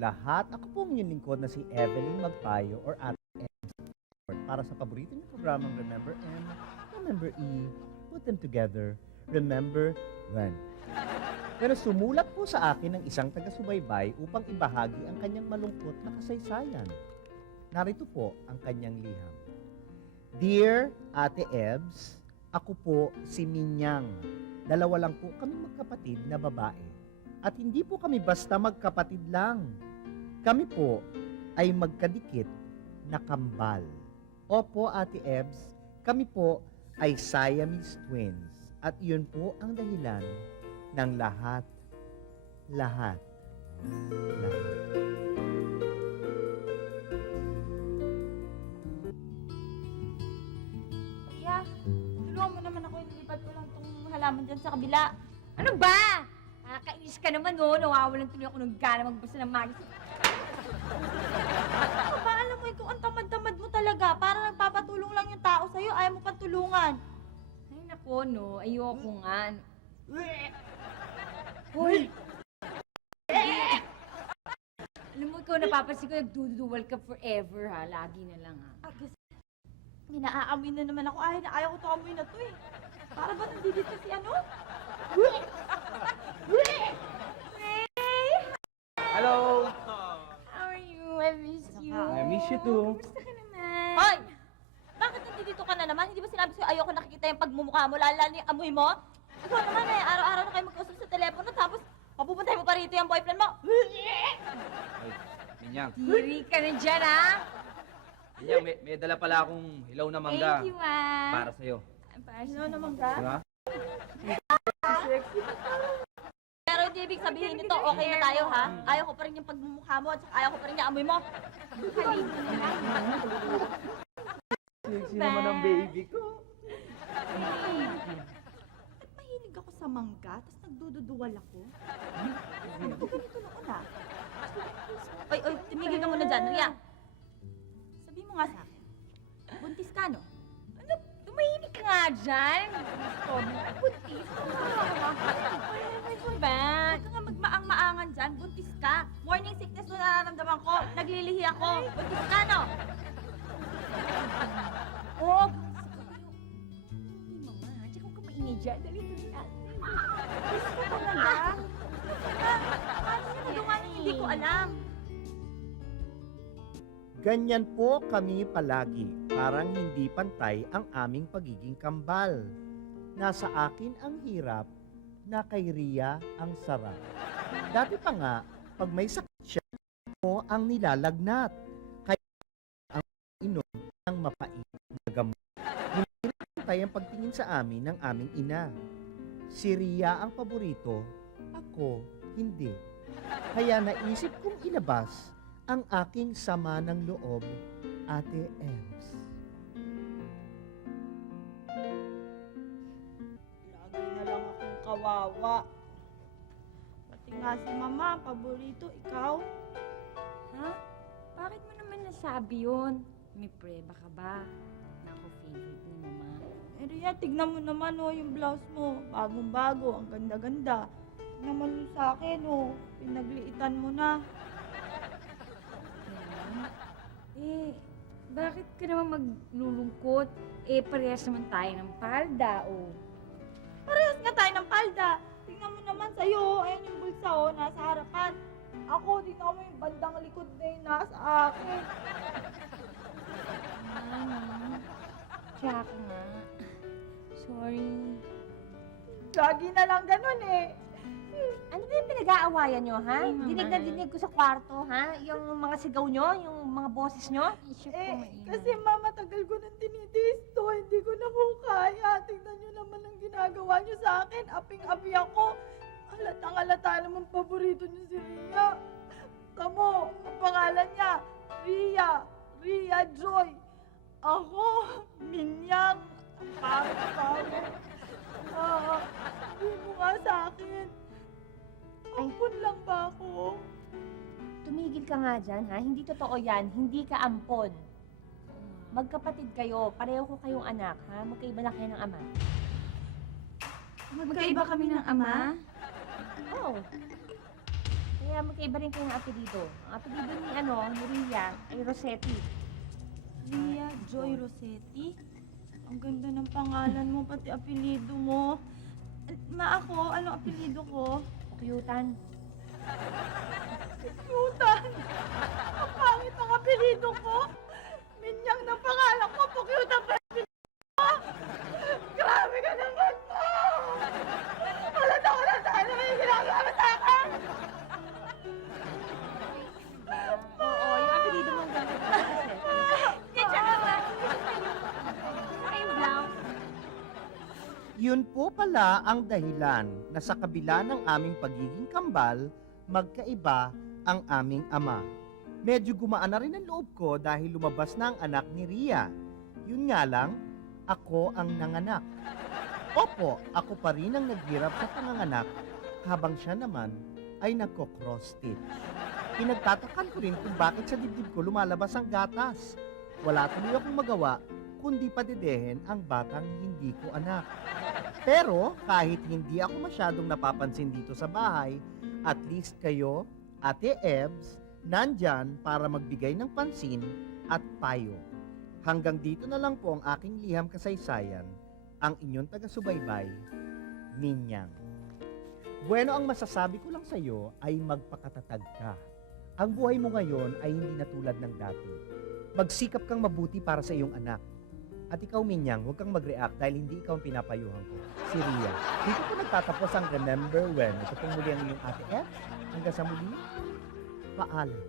pong lahat. Ako po ang inyong lingkod na si Evelyn Magpayo or Ate Ems para sa paborito niyong programang Remember M, Remember E, put them together, Remember When. Pero sumulat po sa akin ng isang taga-subaybay upang ibahagi ang kanyang malungkot na kasaysayan. Narito po ang kanyang liham. Dear Ate Ebs, ako po si Minyang. Dalawa lang po kami magkapatid na babae. At hindi po kami basta magkapatid lang. Kami po ay magkadikit na kambal. Opo, Ate Ebs, kami po ay Siamese twins. At yun po ang dahilan ng lahat. Kuya, tulungan mo naman ako. Ililipat ko lang itong halaman dyan sa kabila. Ano ba? Nakakainis ka naman, no? Nawawalan tuloy ako ng gana magbasa ng magazine. Ano ba? Alam mo, ikaw ang tamad-tamad mo talaga. Parang nagpapatulong lang yung tao sa'yo. Ayaw mo pang tulungan. Ay, nako, no. Ayoko nga. Hoy! Alam mo, ikaw napapansin ko, nagduduwal ka forever, ha? Lagi na lang, ha? May naaamoy na naman ako. Ayaw ko ito amoy na to, eh. Para ba nandito si ano? Hello! How are you? I miss you. I miss you too. Kumusta ka naman? Hoy! Bakit nandito ka na naman? Hindi ba sinabi sa'yo ayoko nakikita yung pagmumukha mo, lalo yung amoy mo? Ikaw naman eh, araw-araw na kayo mag-usap sa telepono, tapos papupuntay mo pa rito yung boyfriend mo. Ay, Minyang. Diri ka na dyan, ha? Minyang, may dala pala akong hilaw na mangga. Thank you, ah. Para sa'yo. Para sa'yo na mangga? Diba? Pero hindi ibig sabihin nito, okay na tayo, ha? Ayaw ko pa rin yung pagmumukha mo, at saka ayaw ko pa rin yung amoy mo. Halika na lang. Sexy naman ang baby ko. Ba't mahilig ako sa mangga, tapos nagdududuwal ako? Ano ba ganito noon, ha? Oy, tumigil ka muna dyan, Ria. Sabi mo nga sa akin, buntis ka, no? Ano? Tumahimik ka nga dyan. Buntis? Ano ba? Huwag ka nga magmaang-maangan dyan. Buntis ka. Morning sickness na nararamdaman ko. Naglilihi ako. Buntis ka, no? Oo. Hindi mo nga. Tsaka huwag ka maingay dyan. Dali. Buntis ka talaga. Paano niya nagawa niya? Hindi ko alam. Ganyan po kami palagi, parang hindi pantay ang aming pagiging kambal. Nasa akin ang hirap, na kay Ria ang sarap. Dati pa nga, pag may sakit siya, mo ang nilalagnat. Kaya ang inom ng mapait na gamot. Hindi pantay ang pagtingin sa amin ng aming ina. Si Ria ang paborito, ako hindi. Kaya naisip kong ilabas ang aking sama ng loob, Ate Ems. Lagi na lang akong kawawa. Pati nga si Mama, paborito, ikaw. Ha? Bakit mo naman nasabi yun? May preba ka ba? Nako, favorite ni Mama. Ria, tignan mo naman yung blouse mo. Bagong-bago, ang ganda-ganda. Tignan mo yun sa akin, pinagliitan mo na. Eh, bakit ka naman maglulungkot? Eh, parehas naman tayo ng palda, oh. Parehas nga tayo ng palda. Tingnan mo naman sa'yo, ayan yung bulsa, nasa harapan. Ako, tingnan mo yung bandang likod na yung nasa akin. Tsaka nga. Sorry. Lagi na lang ganun Ano ba yung pinag-aawayan nyo, ha? Ay, Mama. Dinig na dinig ko sa kwarto, ha? Yung mga sigaw nyo, yung mga boses nyo. Kasi Mama, tagal ko nang tinitiis to. Hindi ko na po kaya. Tingnan nyo naman ang ginagawa nyo sa akin. Aping-api ako. Halatang-halata naman paborito nyo si Ria. Tamo, ang pangalan niya, Ria. Ria Joy. Ako, Minyang. Ang pangit-pangit. Hindi mo nga sa akin. Ampun lang ba ako? Tumigil ka nga dyan, ha? Hindi totoo yan. Hindi ka ampon. Magkapatid kayo. Pareho ko kayong anak, ha? Magkaiba na kayo ng ama. Magkaiba kami ng ama? Oo. Kaya magkaiba rin kayo ng apelido. Ang apelido ni Ria ay Rossetti. Ria Joy Rossetti? Ang ganda ng pangalan mo, pati apelido mo. Ma ako, anong apelido ko? Pukyutan. Pukyutan! Ang pangit ang apelido ko! Minyang ng pangalan ko, Pukyutan pa yung apelido ko! Grabe ka naman po! Halata na may ginagawa mo sa akin! Oo, yung apelido mo ang ganda. Hindi, tsaka ba? Saka yung blouse. Yun po pala ang dahilan na sa kabila ng aming pagiging kambal, magkaiba ang aming ama. Medyo gumaan na rin ang loob ko dahil lumabas na ang anak ni Ria. Yun nga lang, ako ang nanganak. Opo, ako pa rin ang naghirap sa panganganak habang siya naman ay nagko-cross stitch. Pinagtatakan ko rin kung bakit sa dibdib ko lumalabas ang gatas. Wala tuloy akong magawa kundi padedehin ang batang hindi ko anak. Pero kahit hindi ako masyadong napapansin dito sa bahay, at least kayo, Ate Ebs, nandyan para magbigay ng pansin at payo. Hanggang dito na lang po ang aking liham kasaysayan, ang inyong taga-subaybay, Minyang. Bueno, ang masasabi ko lang sa iyo ay magpakatatag ka. Ang buhay mo ngayon ay hindi na tulad ng dati. Magsikap kang mabuti para sa iyong anak. At ikaw, Minyang, huwag kang mag-react dahil hindi ikaw ang pinapayuhan ko. Si Ria. Dito po nagtatapos ang Remember When. Ito pong muli ang inyong Ate F. Hanggang sa muli, paalam.